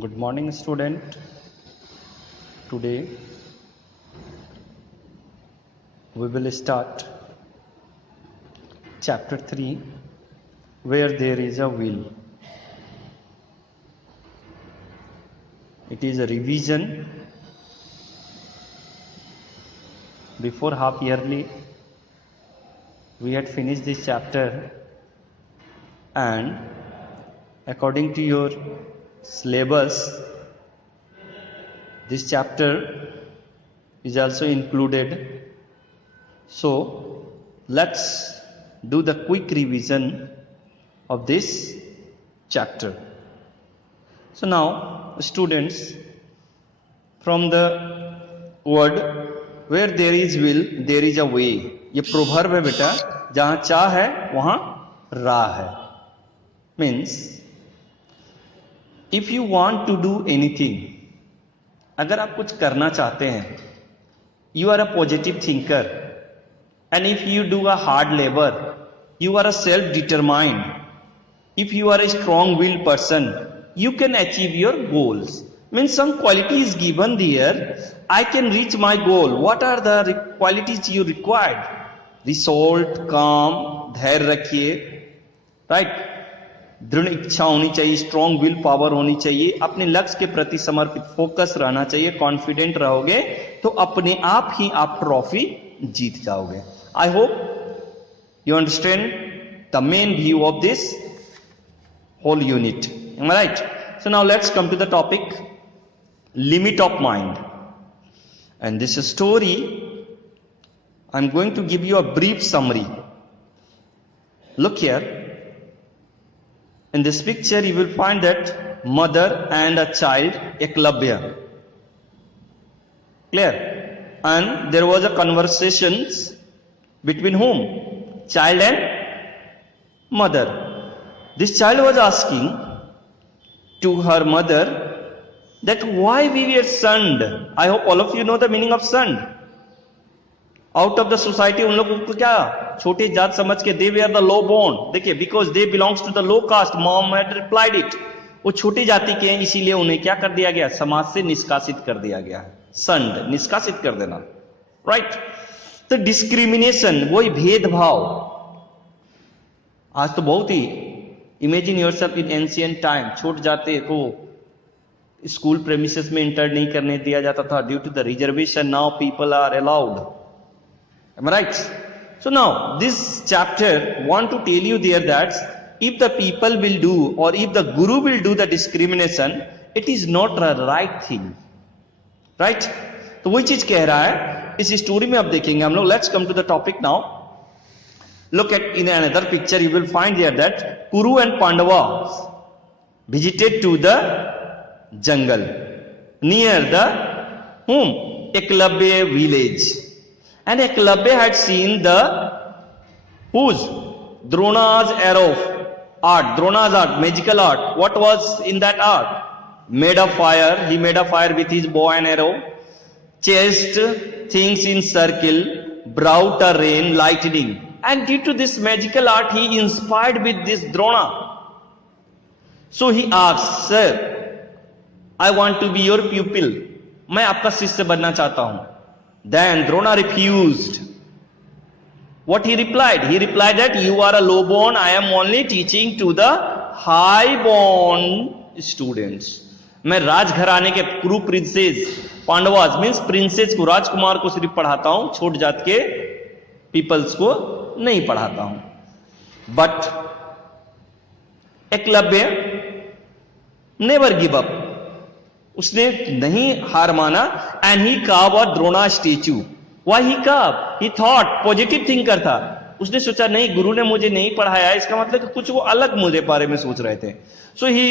Good morning, student. Today we will start chapter 3, where there is a will. It is a revision. Before half yearly we had finished this chapter, and according to your syllabus, this chapter is also included. So let's do the quick revision of this chapter. So now, students, from the word where there is will, there is a way. ये proverb है बेटा, जहां चाह है वहां राह है. Means if you want to do anything, अगर आप कुछ करना चाहते हैं, you are a positive thinker, and if you do a hard labour, you are a self determined, if you are a strong will person, you can achieve your goals. Means some quality is given there. I can reach my goal. What are the qualities you required? Resolve, calm, धैर्य रखिए, right? दृढ़ इच्छा होनी चाहिए, strong will power होनी चाहिए, अपने लक्ष्य के प्रति समर्पित फोकस रहना चाहिए. कॉन्फिडेंट रहोगे तो अपने आप ही आप ट्रॉफी जीत जाओगे. I hope you understand the main view of this whole unit. Am I right? So now let's come to the topic, limit of mind. And this story, I'm going to give you a brief summary. Look here. In this picture you will find that mother and a child, Eklavya. Clear? And there was a conversation between whom? Child and mother. This child was asking to her mother that why we were shunned. I hope all of you know the meaning of shunned. Out of the society, उन लोगों को क्या छोटे जात समझ के they were the low born. देखिए, because they belongs to the low caste. Mom had replied it. वो छोटी जाति के हैं, इसीलिए उन्हें क्या कर दिया गया? समाज से निष्कासित कर दिया गया. shunned, निष्कासित कर देना. Right? तो डिस्क्रिमिनेशन, वही भेदभाव. आज तो बहुत ही imagine yourself in ancient time, छोट जाते को स्कूल प्रेमिसेस में इंटर नहीं करने दिया जाता था due to the reservation. Now people are allowed. Am I right? So now this chapter want to tell you there that if the people will do और if the guru will do the discrimination, it is not a right thing. Right? तो वही चीज कह रहा है इस स्टोरी में. अब देखेंगे हम लोग. Let's come to the topic now. Look at in another picture, you will find here that Kuru and Pandavas visited to the jungle near the whom? Eklavya village. And Eklavya had seen the whose? Drona's arrow art. Drona's art, magical art. What was in that art? Made of fire. He made a fire with his bow and arrow. Chased things in circle. Brought a rain, lightning. And due to this magical art, he inspired with this Drona. So he asked, Sir, I want to be your pupil. मैं आपका शिष्य बनना चाहता हूं. Then Drona refused. What he replied? He replied that you are a low born. I am only teaching to the high born students. मैं राजघराने के कुरु प्रिंसेस, पांडवास मीन्स प्रिंसेस को, राजकुमार को सिर्फ पढ़ाता हूं, छोट जात के पीपल्स को नहीं पढ़ाता हूं. बट एकलव्य नेवर गिव अप. उसने नहीं हार माना. And he curve a Drona statue. Why he curve? He thought, positive thinker था. उसने सोचा नहीं, गुरु ने मुझे नहीं पढ़ाया, इसका मतलब कि कुछ वो अलग मुझे बारे में सोच रहे थे. सो ही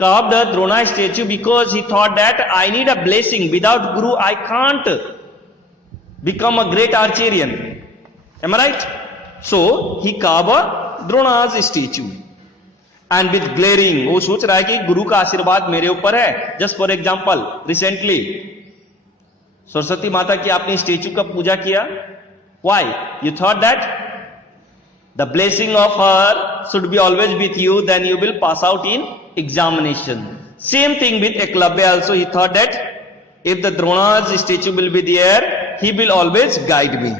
carved a Drona statue because he thought that I need a blessing. Without Guru, I can't become a great archerian. Am I right? So he carved a Drona's statue. And with glaring, वो सोच रहा है कि गुरु का आशीर्वाद मेरे ऊपर है. Just for example, recently Saraswati माता की आपने स्टेच्यू का पूजा किया. Why? You thought that the blessing of her should be always with you, then you will pass out in examination. Same thing with Eklavya also. He thought that if the Drona's statue will be there, he will always guide me.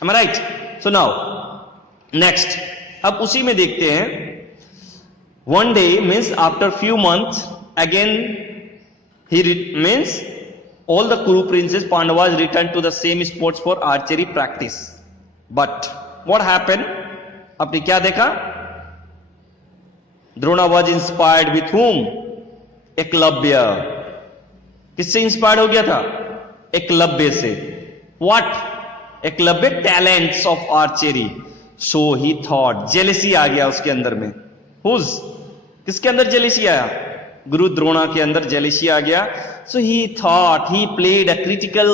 Am I right? So now, next. अब उसी में देखते हैं. One day means after few months, again means all the Kuru princes Pandavas returned to the same spots for archery practice. But what happened? आपने क्या देखा? Drona was inspired with whom? Eklavya. किससे इंस्पायर्ड हो गया था? एकलव्य से. What? Eklavya talents of archery. So he thought, jealousy आ गया उसके अंदर में. Whose? किसके अंदर जेलेसी आया? गुरु द्रोणा के अंदर जेलेसी आ गया. So he thought, he played a critical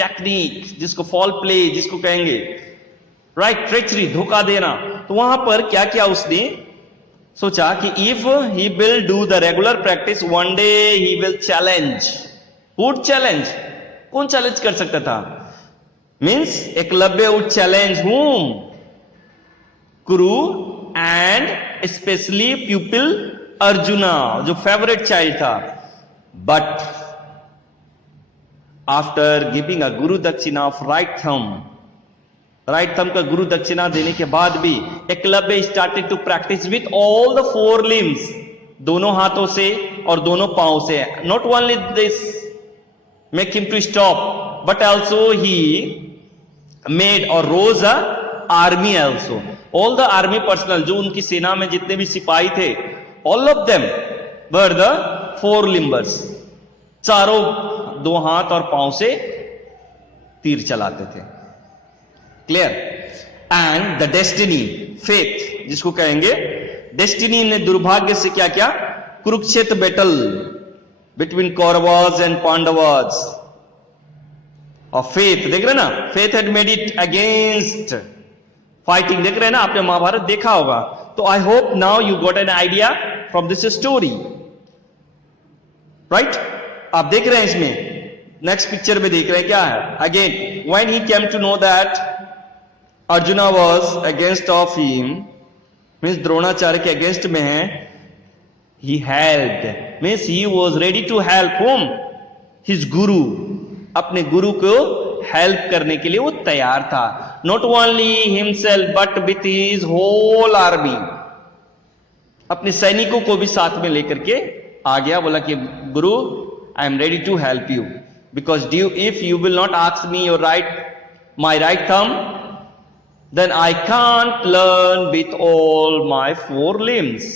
technique, जिसको फॉल प्ले जिसको कहेंगे, राइट, ट्रेचरी, धोखा देना. तो वहां पर क्या किया उसने? सोचा कि if he will do the regular practice, one day he will challenge. Would challenge? कौन चैलेंज कर सकता था? मीन्स एकलव्य वुड चैलेंज whom? कुरु एंड स्पेशली प्यूपिल अर्जुना, जो फेवरेट चाइल्ड था. बट आफ्टर गिविंग अ गुरु दक्षिणा ऑफ राइट थंब का गुरु दक्षिणा देने के बाद भी Eklavya started to practise with all the 4 limbs, दोनों हाथों से और दोनों पांव से. Not only this make him to stop, but also he made और rose a army also. All the army personnel, जो उनकी सेना में जितने भी सिपाही थे, all of them were the 4 limbers. चारों 2 हाथ और पांव से तीर चलाते थे. Clear? And the destiny, faith जिसको कहेंगे, डेस्टिनी ने दुर्भाग्य से क्या किया? कुरुक्षेत्र बैटल बिटवीन कौरवास एंड पांडवास. और फेथ देख रहे ना, faith had made it against fighting. देख रहे हैं ना, आपने महाभारत देखा होगा. तो I hope now you got an idea from this story, right? आप देख रहे हैं इसमें, नेक्स्ट पिक्चर में देख रहे हैं क्या है. Again when he came to know that Arjuna was against of him, means Dronacharya के अगेंस्ट में है, he helped, means he was ready to help home? His guru. अपने गुरु को हेल्प करने के लिए वो तैयार था. Not only himself but with his whole army. अपने सैनिकों को भी साथ में लेकर के आ गया. बोला कि guru, I am ready to help you, because if you will not ask me your my right thumb, then I can't learn with all my 4 limbs.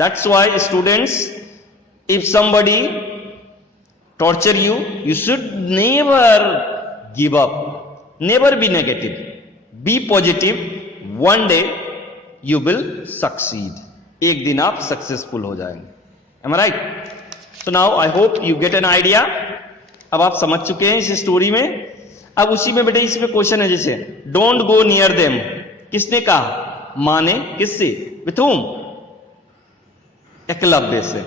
That's why, students, if somebody torture you, you should never give up. Never be negative. Be positive. One day you will succeed. एक दिन आप सक्सेसफुल हो जाएंगे. Am I right? So now I hope you get an idea. अब आप समझ चुके हैं इस स्टोरी में. अब उसी में बेटे इसमें क्वेश्चन है, जैसे डोंट गो नियर देम. किसने कहा? मां ने. किससे? With whom? एकलव्य से.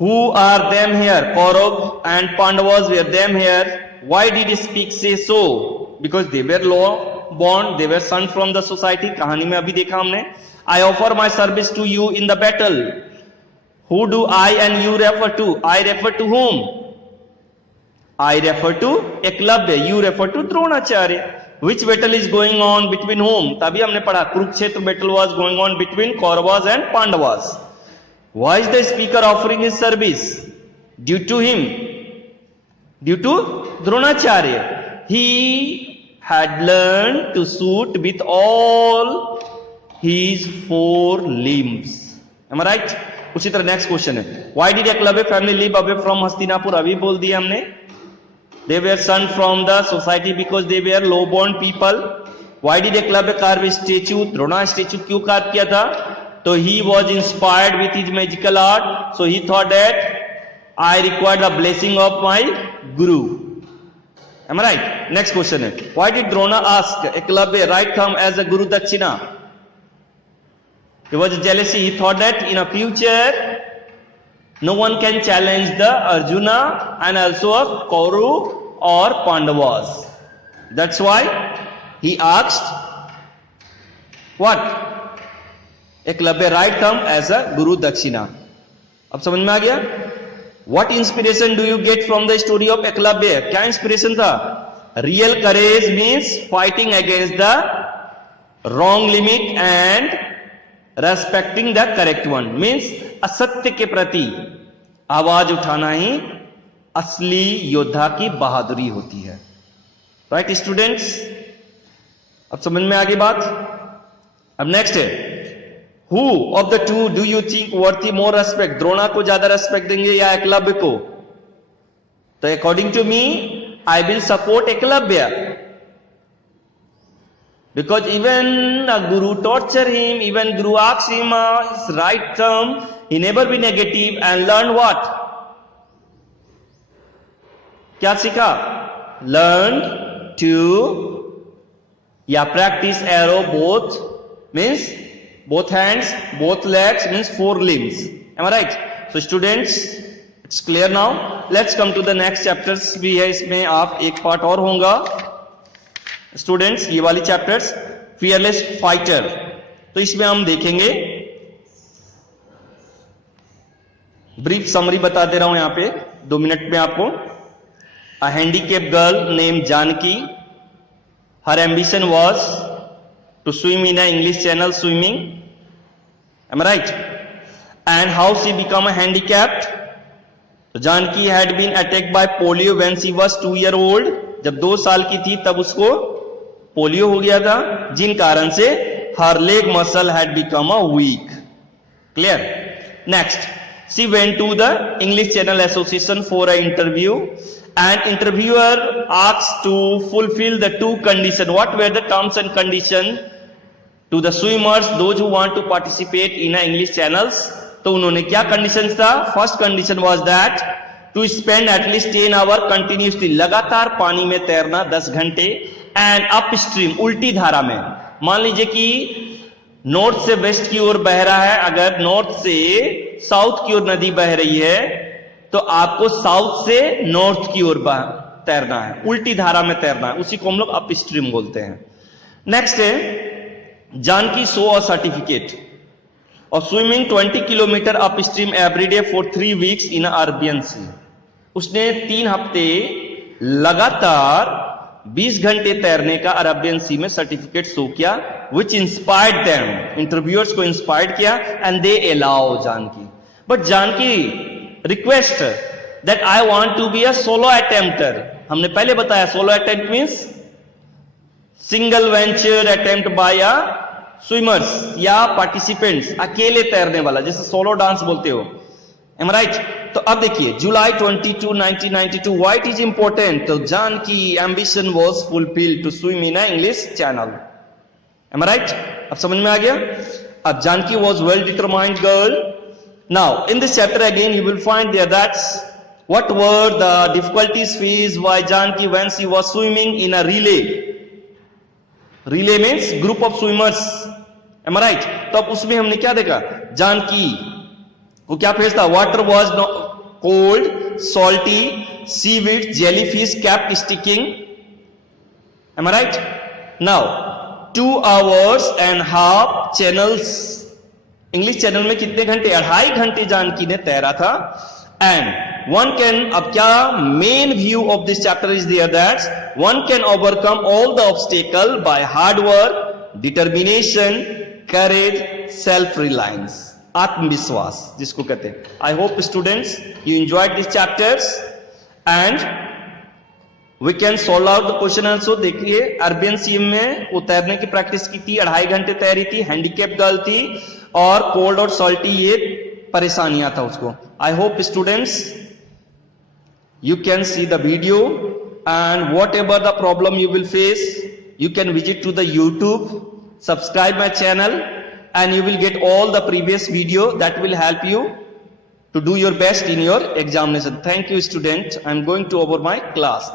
Who are them here? Kaurava and Pandavas were them here. Why did he speak से so? Because they were low born, they were son from the society. कहानी में अभी देखा हमने. I offer my service to you in the battle. Who do I and you refer to? I refer to whom? I refer to Eklavya, you refer to Dronacharya. Which battle is going on between whom? तभी हमने पढ़ा Kurukshetra battle was going on between Kauravas and Pandavas. Why is the speaker offering his service? Due to him, due to Dronacharya. He had learned to shoot with all his 4 limbs. Am I right? उसी तरह next question है, Why did Eklavya family live away from Hastinapur? अभी बोल दिया हमने. They were shunned from the society because they were low-born people. Why did Eklavya carve a statue? Drona स्टेच्यू क्यों कार्व किया था? तो he was inspired with his magical art. So he thought that I require the blessing of my guru. Am I right? Next question है, Why did Drona ask Eklavya right thumb as a guru dakshina? There was a jealousy. He thought that in a future no one can challenge the Arjuna and also of Kauru or Pandavas. That's why he asked what? Eklavya right thumb as a Guru Dakshina. अब समझ में आ गया? What inspiration do you get from the story of Eklavya? क्या इंस्पिरेशन था? Real courage means fighting against the wrong limit and respecting the correct one. Means असत्य के प्रति आवाज उठाना ही असली योद्धा की बहादुरी होती है. Right students? अब समझ में आ गई बात. अब नेक्स्ट है, who of the two do you think worthy more respect? Drona को ज्यादा रेस्पेक्ट देंगे या एकलव्य को? तो according to me I will support Eklavya, because even Guru torture him, even Guru asks him his right term, he never be negative and learn what? क्या सीखा? Learn to practice arrow both, means both hands, both legs, means 4 limbs. Am I right? So students, it's clear now. Let's come to the next chapters भी है इसमें. आप एक पार्ट और होगा स्टूडेंट्स, ये वाली चैप्टर्स फियरलेस फाइटर. तो इसमें हम देखेंगे, ब्रीफ समरी बता दे रहा हूं यहां पे 2 मिनट में आपको. A handicap girl name Janaki, her ambition was to swim in a English Channel swimming. Am I right? And how she become a handicapped? Janaki had been attacked by polio when she was 2 years old. जब 2 साल की थी तब उसको पोलियो हो गया था, जिन कारण से her leg muscle had become a weak. Clear? Next, she went to the English Channel association for a interview and interviewer asked to fulfil the 2 conditions. What were the terms and condition to the swimmers those who want to participate in a English Channels? तो उन्होंने क्या conditions था? First condition was that to spend at least 10 hours continuously, लगातार पानी में तैरना 10 घंटे, and up stream, उल्टी धारा में. मान लीजिए कि नॉर्थ से वेस्ट की ओर बह रहा है, अगर नॉर्थ से साउथ की ओर नदी बह रही है तो आपको साउथ से नॉर्थ की ओर तैरना है, उल्टी धारा में तैरना है. उसी को हम लोग अप स्ट्रीम बोलते हैं. नेक्स्ट है, Janaki so a certificate of swimming 20 kilometers upstream every day for 3 weeks in Arabian Sea. उसने 3 हफ्ते लगातार 20 घंटे तैरने का अरबियन सी में सर्टिफिकेट शो किया, विच इंस्पायर्ड देम, इंटरव्यूअर्स को इंस्पायर्ड किया, and they allow Janaki. But Janaki request that I want to be a solo attempter. हमने पहले बताया solo attempt means single venture attempt by a swimmers या participants, अकेले तैरने वाला, जैसे सोलो डांस बोलते हो. Am right? तो अब देखिए, जुलाई 22, 1992, व्हाई इट इज इंपॉर्टेंट? तो Janaki ambition was fulfilled to swim in a English channel. Am right? अब समझ में आ गया? अब Janaki was well determined girl. Now in this chapter again you will find there that's what were the difficulties faced by Janaki when she was swimming in a relay. Relay means group of swimmers. Am right? तो अब उसमें हमने क्या देखा? जानकी वो क्या फेस था? Water was cold, salty, seaweed, jellyfish kept sticking. Am I right? Now 2 hours and half channels, English channel में कितने घंटे? 2.5 घंटे जानकी ने तैरा था. एंड one can, अब क्या main view of this chapter is there that one can overcome all the obstacle by hard work, determination, courage, self reliance, आत्मविश्वास जिसको कहते हैं. I hope students you enjoyed this chapters and we can solve out the question answer. देखिए, Arabian sea में वो तैरने की प्रैक्टिस की थी, 2.5 घंटे तैरी थी, हैंडीकैप गर्ल थी, और कोल्ड और सॉल्टी ये परेशानियां था उसको. आई hope students you can see the video, and whatever the problem you will face, you can visit to the YouTube, subscribe my channel, and you will get all the previous video that will help you to do your best in your examination. Thank you student. I am going to over my class.